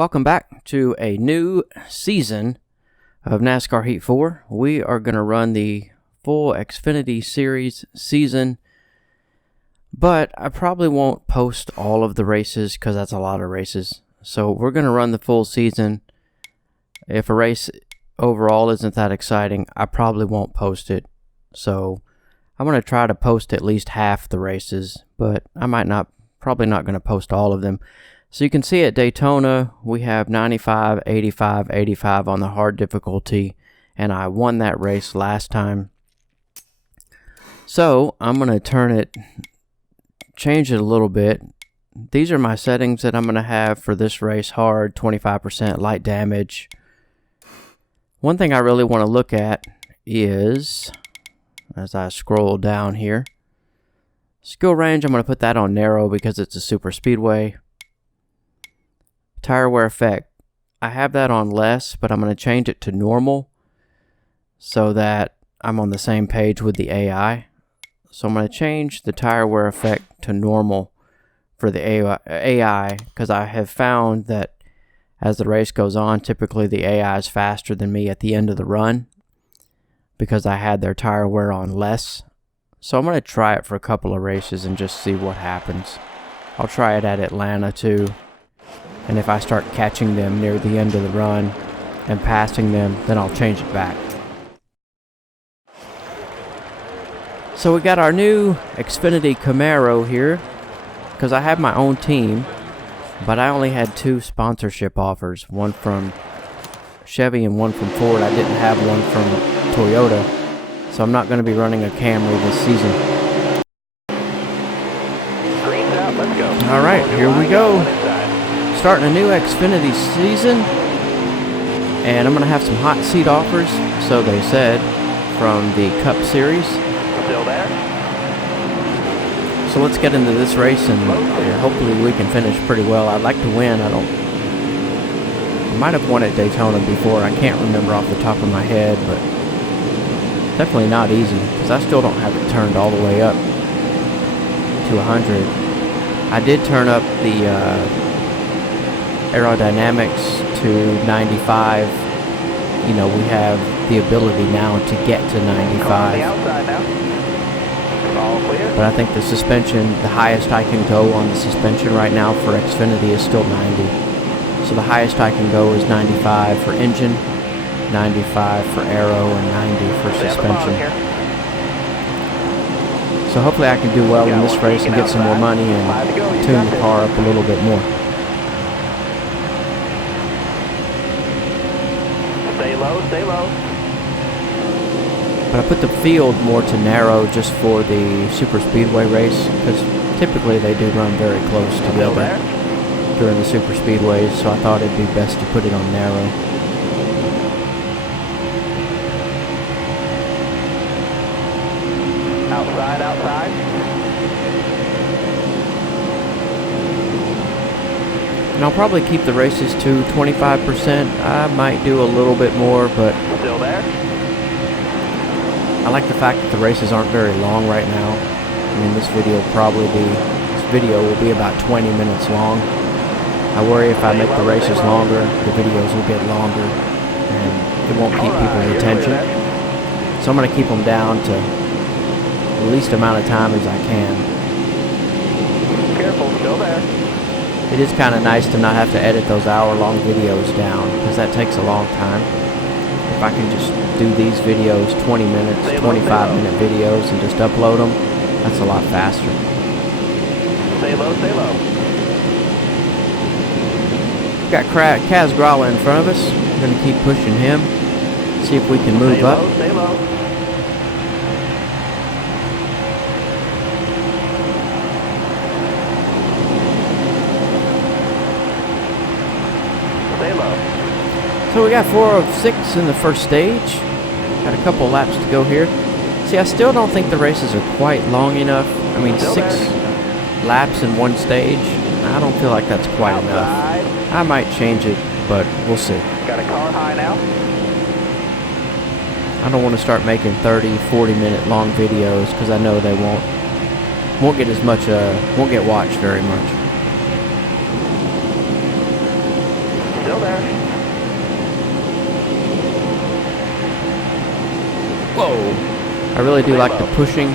Welcome back to a new season of NASCAR Heat 4. We are going to run the full Xfinity Series season, but I probably won't post all of the races because that's a lot of races. So we're going to run the full season. If a race overall isn't that exciting, I probably won't post it. So I'm going to try to post at least half the races, but I probably not going to post all of them. So you can see at Daytona, we have 95, 85, 85 on the hard difficulty, and I won that race last time. So I'm going to change it a little bit. These are my settings that I'm going to have for this race: hard, 25%, light damage. One thing I really want to look at is, as I scroll down here, skill range. I'm going to put that on narrow because it's a super speedway. Tire wear effect, I have that on less, but I'm going to change it to normal so that I'm on the same page with the AI. So I'm going to change the tire wear effect to normal for the AI because I have found that as the race goes on, typically the AI is faster than me at the end of the run because I had their tire wear on less. So I'm going to try it for a couple of races and just see what happens. I'll try it at Atlanta too. And if I start catching them near the end of the run and passing them, then I'll change it back. So we got our new Xfinity Camaro here, because I have my own team, but I only had 2 sponsorship offers, one from Chevy and one from Ford. I didn't have one from Toyota, so I'm not going to be running a Camry this season. Green's out, let's go. All right, here we go. Starting a new Xfinity season, and I'm going to have some hot seat offers, so they said, from the Cup Series. Still there? So let's get into this race, and hopefully we can finish pretty well. I'd like to win. I might have won at Daytona before. I can't remember off the top of my head, but definitely not easy, because I still don't have it turned all the way up to 100. I did turn up the aerodynamics to 95. You know, we have the ability now to get to 95. But I think the suspension, the highest I can go on the suspension right now for Xfinity is still 90. So the highest I can go is 95 for engine, 95 for aero, and 90 for suspension. So hopefully I can do well in this race and get some more money and tune the car up a little bit more. Stay low. But I put the field more to narrow just for the super speedway race, because typically they do run very close together during the super speedways, so I thought it'd be best to put it on narrow. Outside. And I'll probably keep the races to 25%. I might do a little bit more, but Still there? I like the fact that the races aren't very long right now. I mean, this video will be about 20 minutes long. I worry if I make the races longer, the videos will get longer, and it won't keep people's attention. So I'm going to keep them down to the least amount of time as I can. Careful, still there. It is kind of nice to not have to edit those hour-long videos down, because that takes a long time. If I can just do these videos, 20 minutes, 25-minute videos, and just upload them, that's a lot faster. Stay low. We've got Kaz Gralla in front of us. We're going to keep pushing him, see if we can move up. Stay low. So we got 4:06 in the first stage. Got a couple laps to go here. See, I still don't think the races are quite long enough. I mean, 6 laps in one stage, I don't feel like that's quite enough. I might change it, but we'll see. Got a car high now. I don't want to start making 30, 40-minute long videos because I know they won't get as much, won't get watched very much. Still there. Whoa! I really do like the pushing,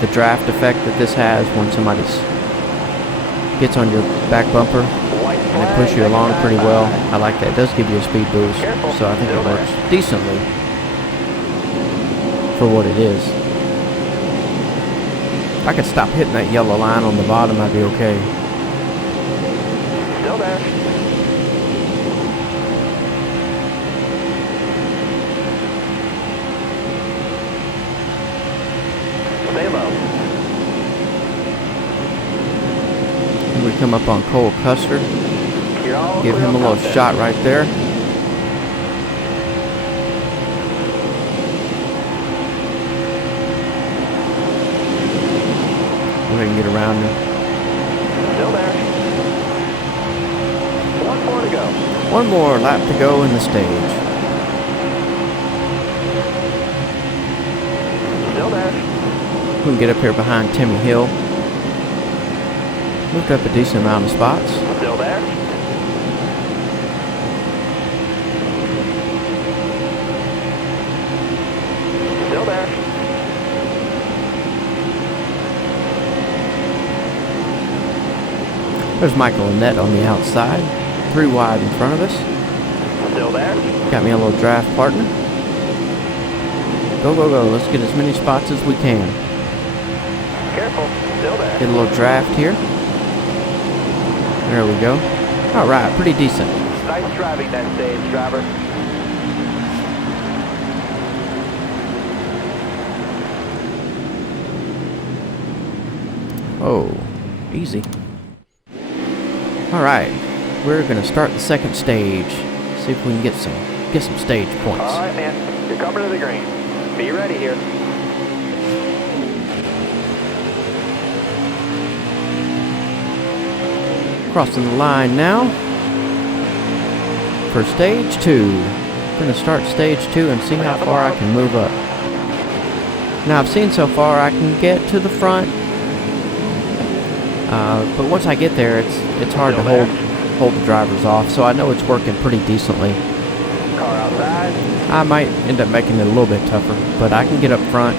the draft effect that this has when somebody gets on your back bumper and they push you along pretty well. I like that. It does give you a speed boost, so I think it works decently for what it is. If I could stop hitting that yellow line on the bottom, I'd be okay. Still there. Stay low. And we come up on Cole Custer. You're all Give clear him a on little contact. shot right there. Go ahead and get around him. Still there. One more to go. One more lap to go in the stage. Still there. We can get up here behind Timmy Hill. Moved up a decent amount of spots. Still there. Still there. There's Michael Annette on the outside. 3 wide in front of us. Still there. Got me a little draft partner. Go, go, go. Let's get as many spots as we can. Careful. Still there. Get a little draft here. There we go. All right, pretty decent. Nice driving that stage, driver. Oh, easy. All right, we're gonna start the second stage. See if we can get some stage points. All right, man. You're coming to the green. Be ready here. Crossing the line now for stage 2. We're gonna start stage 2 and see how far I can move up. Now I've seen so far I can get to the front, but once I get there, it's hard to hold the drivers off. So I know it's working pretty decently. Car outside. I might end up making it a little bit tougher, but I can get up front.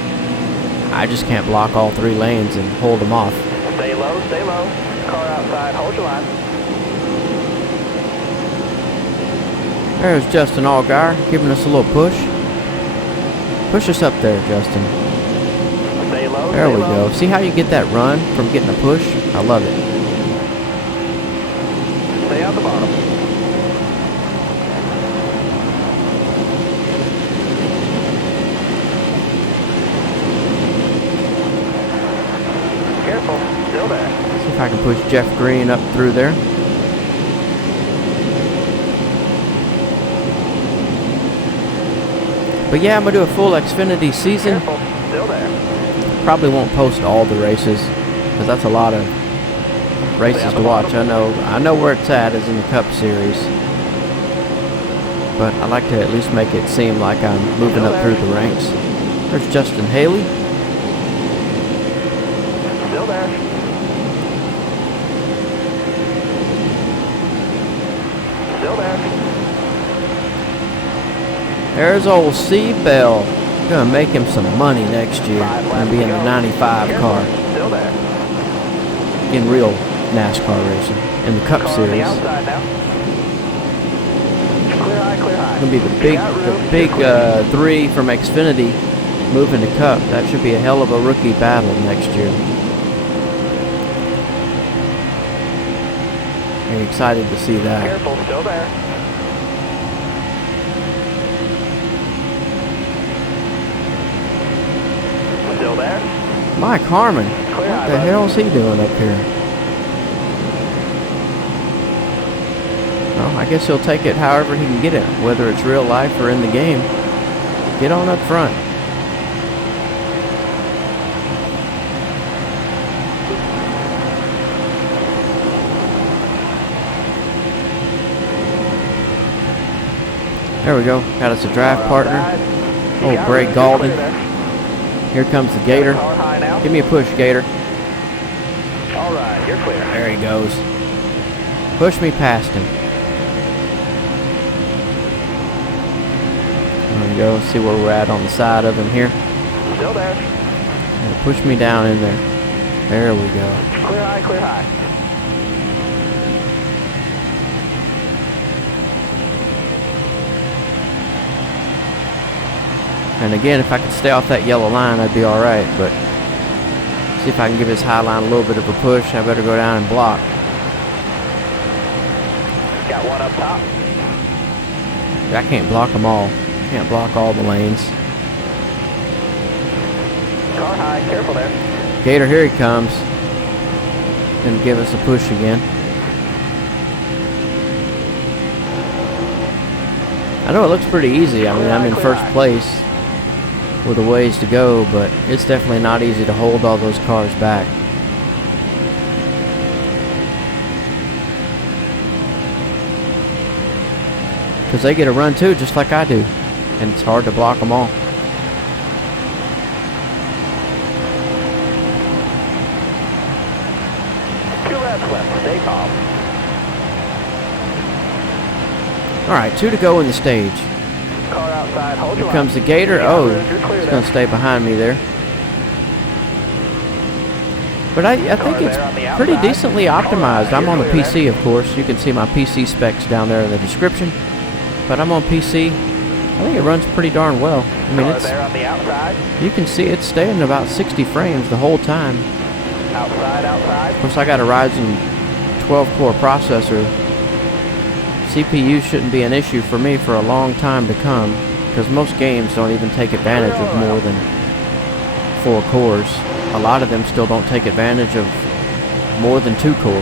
I just can't block all 3 lanes and hold them off. Stay low, stay low. Car outside, hold your line. There's Justin Allgaier giving us a little push. Push us up there, Justin. Stay low, There stay we low. go. See how you get that run from getting a push? I love it. Stay on the bottom. Careful, still there. See if I can push Jeff Green up through there. But yeah, I'm going to do a full Xfinity season. Careful, still there. Probably won't post all the races, because that's a lot of races to watch. I know where it's at is in the Cup Series. But I like to at least make it seem like I'm moving up through the ranks. There's Justin Haley. Still there. Still there. There's old C. Bell. Gonna make him some money next year. Gonna be in the 95 car. Still there. In real NASCAR racing. In the Cup Car on the Series. outside now. Clear high, clear high. Gonna be the big 3 from Xfinity moving to Cup. That should be a hell of a rookie battle next year. I'm excited to see that. Careful, still there. Still there. Mike Harmon. Clear What high, the bud. hell is he doing up here? Well, I guess he'll take it however he can get it, whether it's real life or in the game. Get on up front. There we go. Got us a draft partner. Oh, Greg Galden. Here comes the Gator. Car high now. Give me a push, Gator. All right, you're clear. There he goes. Push me past him. There we go. See where we're at on the side of him here. Still there. And push me down in there. There we go. Clear high, clear high. And again, if I could stay off that yellow line, I'd be all right. But see if I can give his high line a little bit of a push. I better go down and block. Got one up top. I can't block them all. Can't block all the lanes. Car high, careful there. Gator, here he comes. Gonna give us a push again. I know it looks pretty easy. I mean, I'm in first place with a ways to go, but it's definitely not easy to hold all those cars back. Because they get a run too, just like I do. And it's hard to block them all. Stay calm. Alright, 2 to go in the stage. Car outside, hold Here your comes the line. Gator. Yeah, Oh, you're clear he's there. going to stay behind me there. But I think Car there on the it's pretty outside. decently optimized. I'm on the You're clear PC, of course. You can see my PC specs down there in the description. But I'm on PC. I think it runs pretty darn well. I mean, Car it's, there on the outside. you can see it's staying about 60 frames the whole time. Outside, outside. Of course, I got a Ryzen 12-core processor. CPU shouldn't be an issue for me for a long time to come, because most games don't even take advantage of more than 4 cores. A lot of them still don't take advantage of more than 2 cores.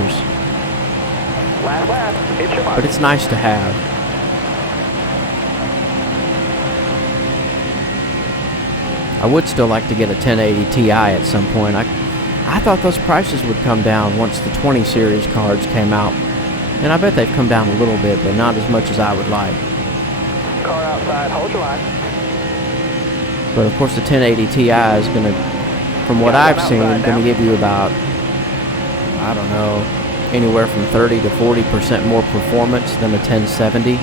Last lap. Hit your mark. But it's nice to have. I would still like to get a 1080 Ti at some point. I thought those prices would come down once the 20 series cards came out. And I bet they've come down a little bit, but not as much as I would like. Car outside, hold your line. But of course the 1080 Ti is going to, from what Yeah, I've I'm seen, outside going to now. give you about, I don't know, anywhere from 30 to 40% more performance than a 1070.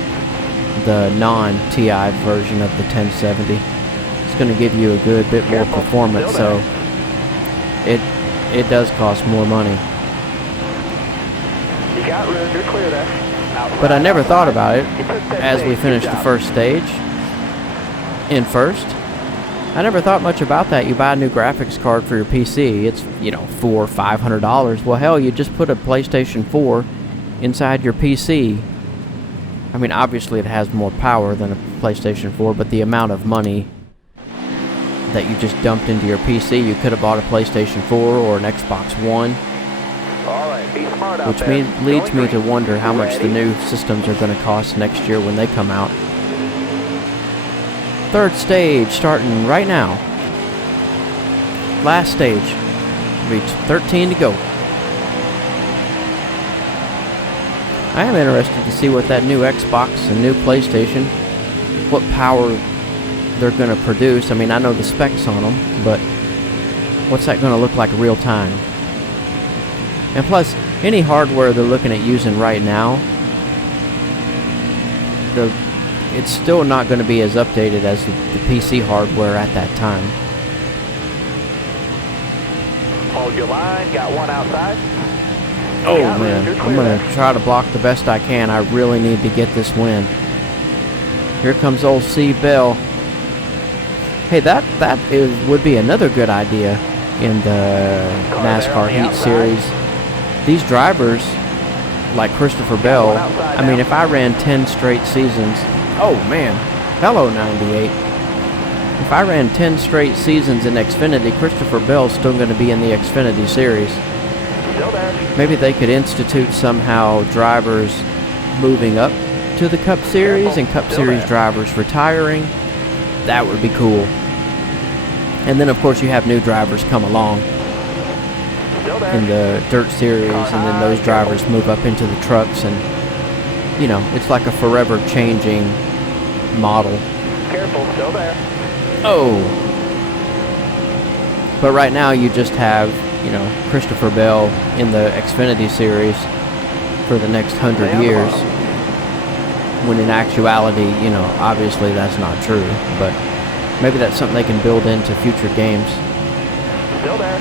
The non-Ti version of the 1070. It's going to give you a good bit more Careful, performance, still so it does cost more money. You got room, you're clear there. Outside, But I never thought about it You took that as we stage, finished good the job. first stage in first. I never thought much about that. You buy a new graphics card for your PC, it's, you know, $400 or $500. Well, hell, you just put a PlayStation 4 inside your PC. I mean, obviously it has more power than a PlayStation 4, but the amount of money that you just dumped into your PC, you could have bought a PlayStation 4 or an Xbox One, All right, be smart out which there. leads me Going to green. wonder how much the Ready? new systems are going to cost next year when they come out. Third stage starting right now. Last stage. Reach 13 to go. I am interested to see what that new Xbox and new PlayStation, what power they're going to produce. I mean, I know the specs on them, but what's that going to look like real time? And plus, any hardware they're looking at using right now, it's still not going to be as updated as the PC hardware at that time. Hold your line, got one outside. Oh Yeah, man, you're I'm clear going there. to try to block the best I can. I really need to get this win. Here comes old C. Bell. Hey, would be another good idea in the Car there on NASCAR the Heat outside. Series. These drivers, like Christopher Bell, one outside I mean, now. if I ran 10 straight seasons, oh man, hello 98. If I ran 10 straight seasons in Xfinity, Christopher Bell's still going to be in the Xfinity Series. Still there. Maybe they could institute somehow drivers moving up to the Cup Series Careful. and Cup Still Series there. drivers retiring. That would be cool. And then, of course, you have new drivers come along Still there. in the Dirt Series, and then those drivers move up into the trucks, and, you know, it's like a forever changing model. Careful, still there. Oh! But right now, you just have, you know, Christopher Bell in the Xfinity Series for the next 100 Stay on the years. bottom. when in actuality, you know, obviously that's not true, but maybe that's something they can build into future games. Still there.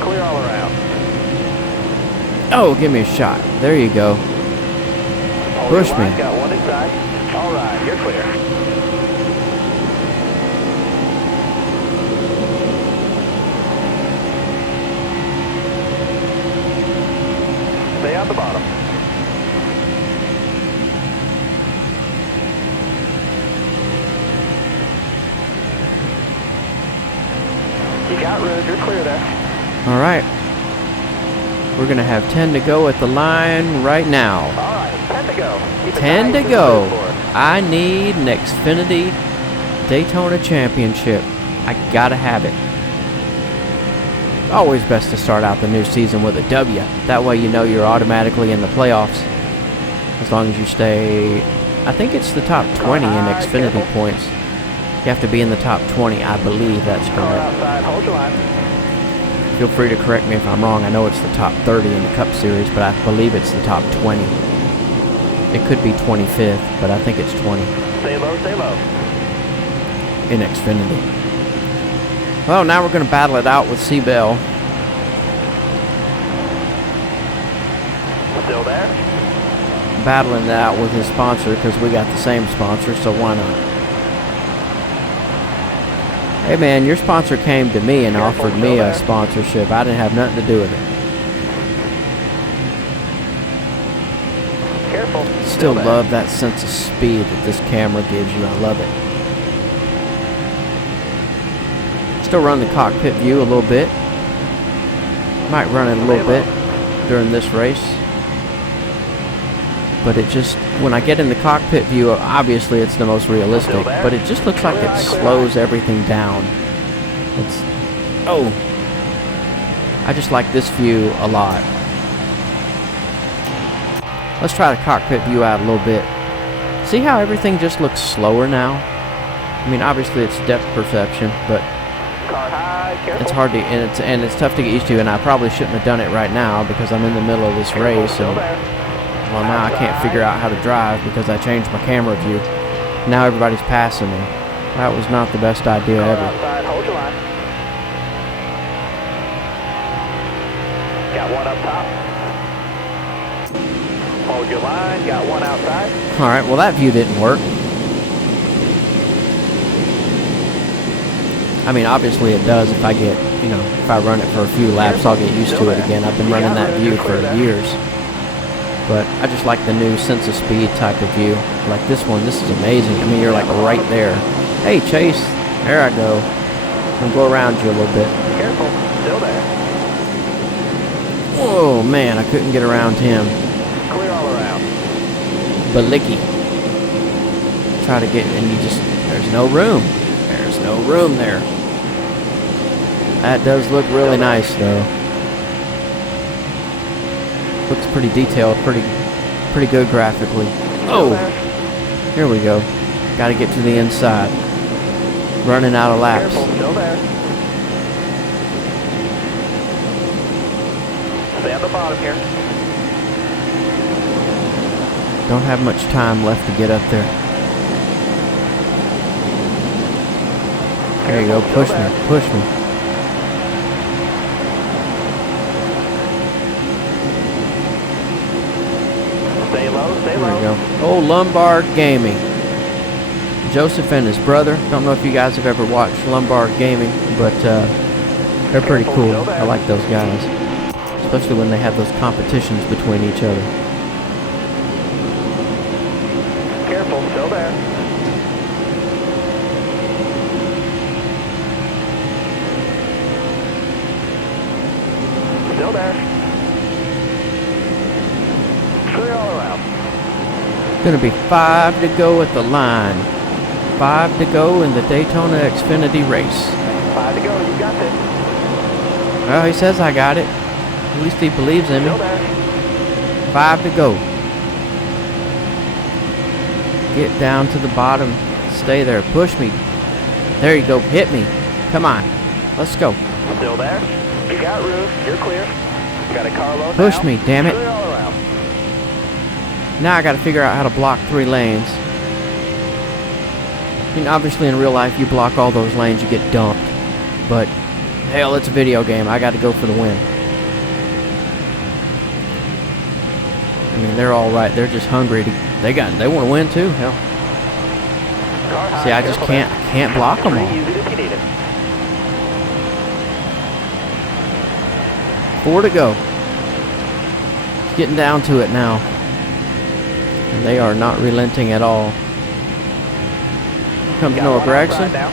Clear all around. Oh, give me a shot. There you go. Hold Push your me. line, got one inside. All right, you're clear. Stay on the bottom. You got room, you're clear there. All right. We're going to have 10 to go at the line right now. All right, 10 to go. Keep it 10 nice to and go. smooth for us. I need an Xfinity Daytona Championship. I gotta have it. Always best to start out the new season with a W. That way you know you're automatically in the playoffs. As long as you stay, I think it's the top 20 in Xfinity points. You have to be in the top 20, I believe that's Car correct. outside, hold your line. Feel free to correct me if I'm wrong. I know it's the top 30 in the Cup Series, but I believe it's the top 20. It could be 25th, but I think it's 20 Stay low, stay low. in Xfinity. Well, now we're going to battle it out with Seabell. Still there? Battling it out with his sponsor because we got the same sponsor, so why not? Hey man, your sponsor came to me and offered me a sponsorship. I didn't have nothing to do with it. Careful. Still there. love that sense of speed that this camera gives you. I love it. Still run the cockpit view a little bit. Might run it a little bit during this race. But it just, when I get in the cockpit view, obviously it's the most realistic, but it just looks like it slows everything down. It's, oh, I just like this view a lot. Let's try the cockpit view out a little bit. See how everything just looks slower now? I mean, obviously it's depth perception, but Car high, careful. it's hard to, and it's tough to get used to, and I probably shouldn't have done it right now because I'm in the middle of this race, Still and there. well, now I can't figure out how to drive because I changed my camera view. Now everybody's passing me. That was not the best idea Car ever. outside, hold your line. Got one up top. Hold your line, got one outside. Alright, well that view didn't work. I mean, obviously it does if I get, you know, if I run it for a few laps, I'll get used to it again. I've been running that view for years. But I just like the new sense of speed type of view. Like this one, this is amazing. I mean, you're like right there. Hey, Chase. There I go. I'm going to go around you a little bit. Careful, still there. Whoa, man, I couldn't get around him. Clear all around. Balicki. Try to get, and you just, there's no room. There's no room there. That does look really nice, though. Looks pretty detailed, pretty good graphically. Oh, here we go. Got to get to the inside. Running out of laps. Careful, still there. Stay at the bottom here. Don't have much time left to get up there. There you go. Push me. Push me. Stay low, stay There low. we go. Oh, Lombard Gaming. Joseph and his brother. Don't know if you guys have ever watched Lombard Gaming, but they're pretty cool. I like those guys. Especially when they have those competitions between each other. Careful, still there. Still there. Clear all around. Gonna be 5 to go at the line. 5 to go in the Daytona Xfinity race. 5 to go, you got this. Well, he says I got it. At least he believes in me. Still there. 5 to go. Get down to the bottom. Stay there. Push me. There you go. Hit me. Come on. Let's go. Still there. You got room. You're clear. Got a car load Push now. me, damn it. Clear all around. Now I gotta figure out how to block 3 lanes. I mean, obviously in real life, you block all those lanes, you get dumped. But, hell, it's a video game. I gotta go for the win. I mean, they're all right. They're just hungry. They want to win too. Hell. Car high, See, I just careful can't block them all. Use it if you need it. 4 to go. It's getting down to it now. And they are not relenting at all. Here comes Got Noah one Gregson. outside now.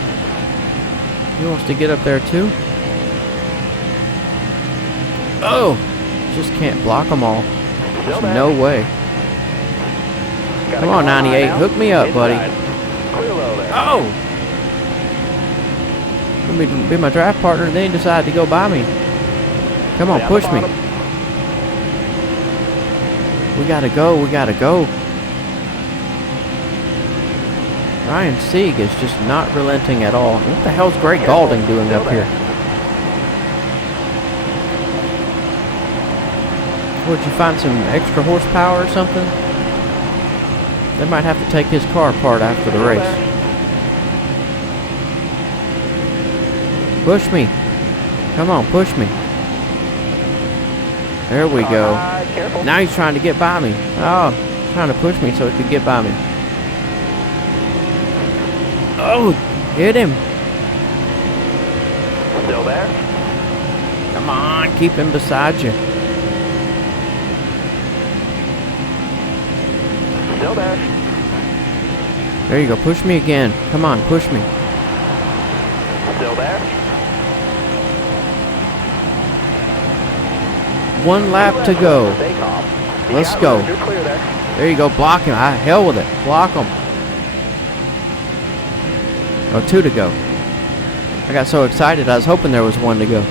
He wants to get up there too. Oh! Just can't block them all. Still There's there. no way. Got a Come on, car high 98. now. Hook me up, buddy. Inside. Clear low there. Oh! Let me be my draft partner, and then he decided to go by me. Come on, Down push the me. bottom. We gotta go, we gotta go. Ryan Sieg is just not relenting at all. What the hell's Greg Careful. Galding doing Still up there. here? Would you find some extra horsepower or something? They might have to take his car apart after the Still race. there. Push me. Come on, push me. There we Car go. high, careful. Now he's trying to get by me. Oh, he's trying to push me so he could get by me. Oh, hit him. Still there. Come on, keep him beside you. Still there. There you go, push me again. Come on, push me. Still there. 1 lap to go. Take off. You Let's got go. room. You're clear there. There you go, block him. Hell with it. Block him. Oh, 2 to go. I got so excited, I was hoping there was 1 to go.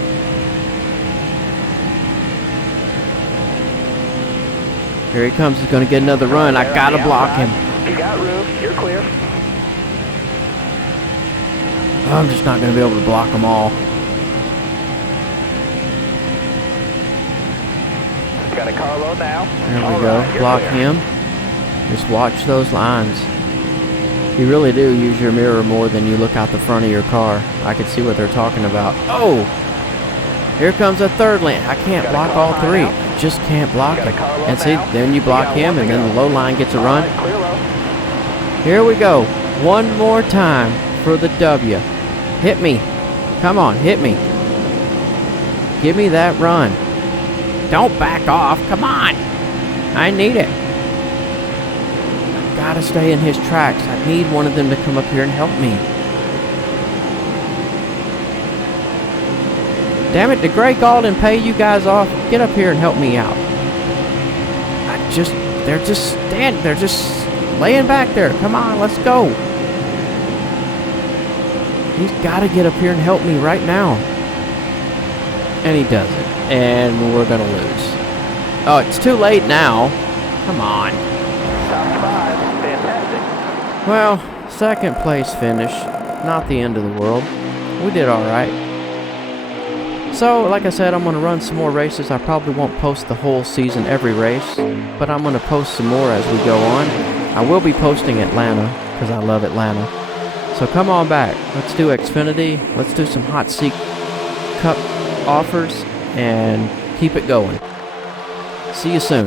Here he comes. He's going to get another run. I There got on to the block outside. him. You got room. You're clear. I'm just not going to be able to block them all. Got a car load now. There we All go. right, you're Block clear. him. Just watch those lines. You really do use your mirror more than you look out the front of your car. I can see what they're talking about. Oh! Here comes a 3rd lane. I can't Got a block car all high 3. now. I just can't block Got a him. car low And see, now. then you block got him, one and to then the go. low line gets a All run. right, clear low. Here we go. 1 more time for the W. Hit me. Come on, hit me. Give me that run. Don't back off. Come on. I need it. Gotta stay in his tracks. I need one of them to come up here and help me. Damn it, did Greg Galding pay you guys off? Get up here and help me out. They're just laying back there. Come on, let's go. He's gotta get up here and help me right now. And he doesn't. And we're gonna lose. Oh, it's too late now. Come on. Top 5. Fantastic. Well, 2nd place finish. Not the end of the world. We did alright. So, like I said, I'm going to run some more races. I probably won't post the whole season every race, but I'm going to post some more as we go on. I will be posting Atlanta, because I love Atlanta. So come on back. Let's do Xfinity. Let's do some Hot Seat Cup offers, and keep it going. See you soon.